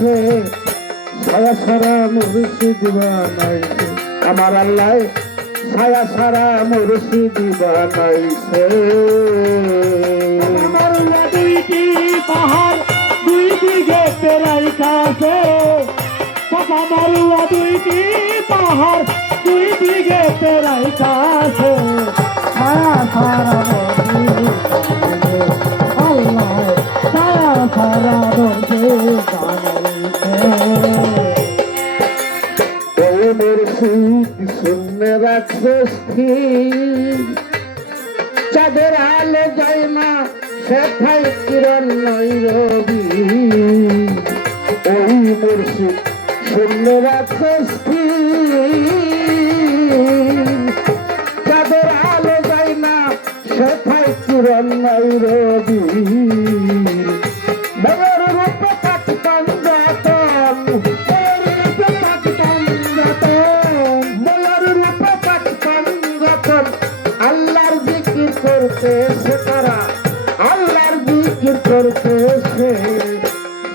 বানাইছে, ছায়া সারা মুর্শিদ বানাইছে। আমার আল্লাহ ছায়া সারা মুর্শিদ বানাইছে। আমার দুইটি পাহাড় দুই দিকে তেরাই কাছে, আমার দুইটি পাহাড় দুই দিকে তেরাই কাছে, ছায়া সারা আল্লাহ ছায়া সারা শুনে রাখছে স্থির, চাঁদের আলো যায় না সেথায় কিরণ নয় রবি। ওই মুর্শিদ শুনে রাখছে স্থির, চাঁদের আলো যায় না সেথায় কিরণ নয় রবি। তারা আল্লাহর জিকির করতেছে,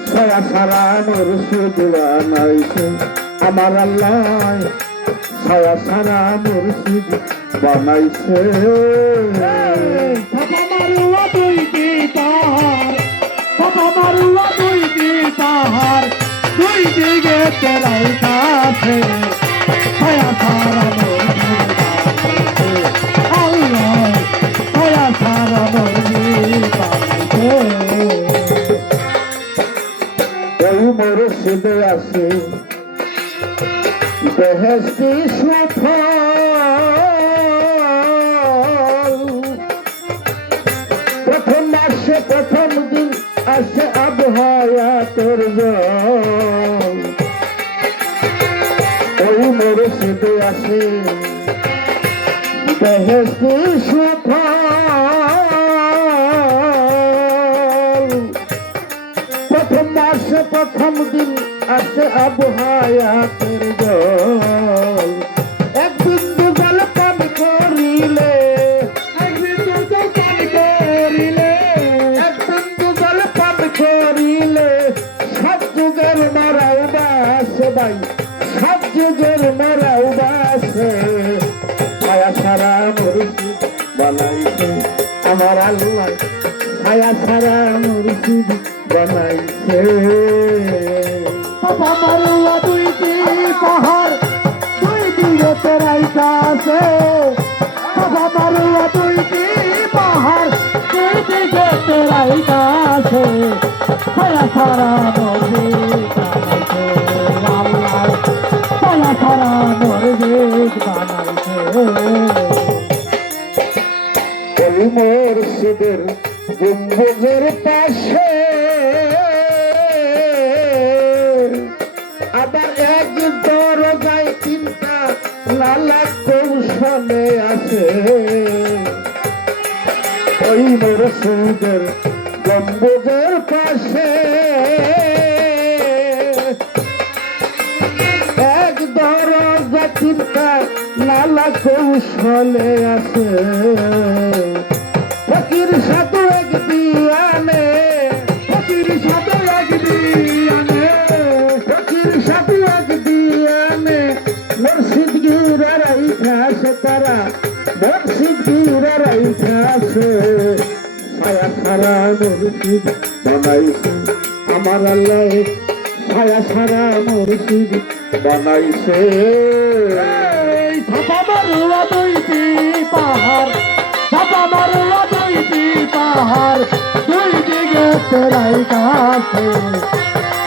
ছায়া সারা মুর্শিদ বানাইছে। আমার আল্লাহ ছায়া সারা মুর্শিদ বানাইছে। দুইটি পাহাড় দুই দিকে তেরাই কাছে, ছায়া সারা মুর্শিদ আছে বেহেশতি সুফল। প্রথম মাসে প্রথম দিন আসে আবহাওয়াতের জল। ওই মুর্শিদ আছে বেহেশতি সুফল। প্রথম মাসে প্রথম দিন আসে আবহাওয়াতের জল। এক বিন্দু জল পান করিলে, এক বিন্দু জল পান করিলে, এক বিন্দু জল পান করিলে সব যুগের মারাও বাসে ভাই, সব যুগের মারাও বাসে। ছায়া সারা মুর্শিদ বানাইছে। আমার আল্লাহ ছায়া সারা মুর্শিদ বানাইছে। আমার দুইটি পাহাড় দুই দিকে তেরাই কাছে, আমার দুইটি পাহাড় দুই দিকে তেরাই কাছে, ছায়া সারা মুর্শিদ বানাইছে। আল্লাহ ছায়া সারা মুর্শিদ বানাইছে। ওই মুর্শিদের গম্বুজের পাশে আবার এক দরজায় তিনটা লালা কৌশলে আছে। ওই মুর্শিদের গম্বুজের পাশে এক দরজা তিনটা লালা কৌশলে আছে। ফকির সাধু এক দিয়ানে, ফকির সাধু এক দিয়ানে, ফকির সাধু এক দিয়ানে মুর্শিদ গিরার ইতিহাসে তারা, মুর্শিদ গিরার ইতিহাসে। ছায়া সারা মুর্শিদ বানাইছে। আমার আল্লাহ ছায়া সারা মুর্শিদ বানাইছে। দুইটি পাহাড়, আমার দুইটি পাহাড় দুই দিকে তেরাই কাছে,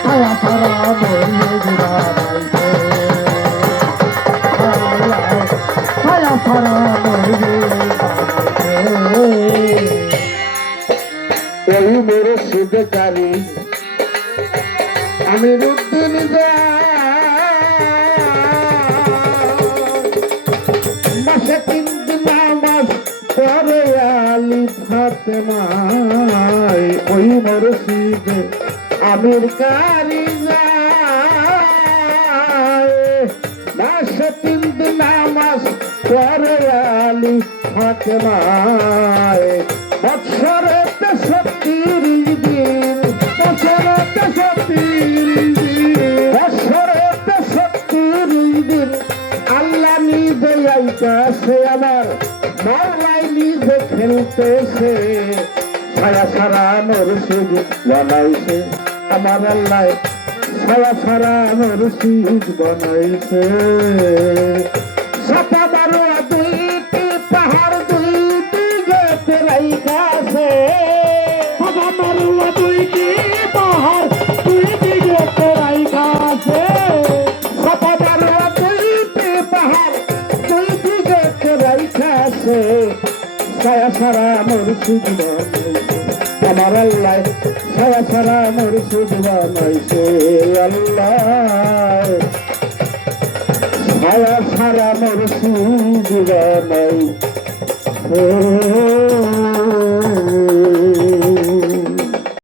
ছায়া সারা মুর্শিদ বানাইছে। ছায়া সারা মুর্শিদ বানাইছে। ওই মুর্শিদ কারি আমিরুদ্দিন মাসে 3 দিন নামাজ পড়ে আলী ফাতেমায়। ওই মুর্শিদ আমির কারি মাসে 3 দিন নামাজ পড়ে আলী ফাতেমায়। বৎসরে 33 দিন, বৎসরে 33 দিন খেলতেছে ছায়া ছাড়া মুর্শিদ বানাইছে আমার আল্লাহ ছায়া ছাড়া মুর্শিদ বানাইছে সাপা মারোয়া দুইটি পাহাড় দুই দিকে রাইখাছে সাপা মারোয়া দুইটি পাহাড় দুই দিকে রাইখাছে সাপা মারোয়া দুইটি পাহাড় দুই দিকে রাইখাছে ছায়া ছাড়া মুর্শিদ বানাইছে আমার আল্লাহ ছায়া ছাড়া মুর্শিদ বানাইছে আল্লাহ ছায়া ছাড়া মুর্শিদ বানাইছে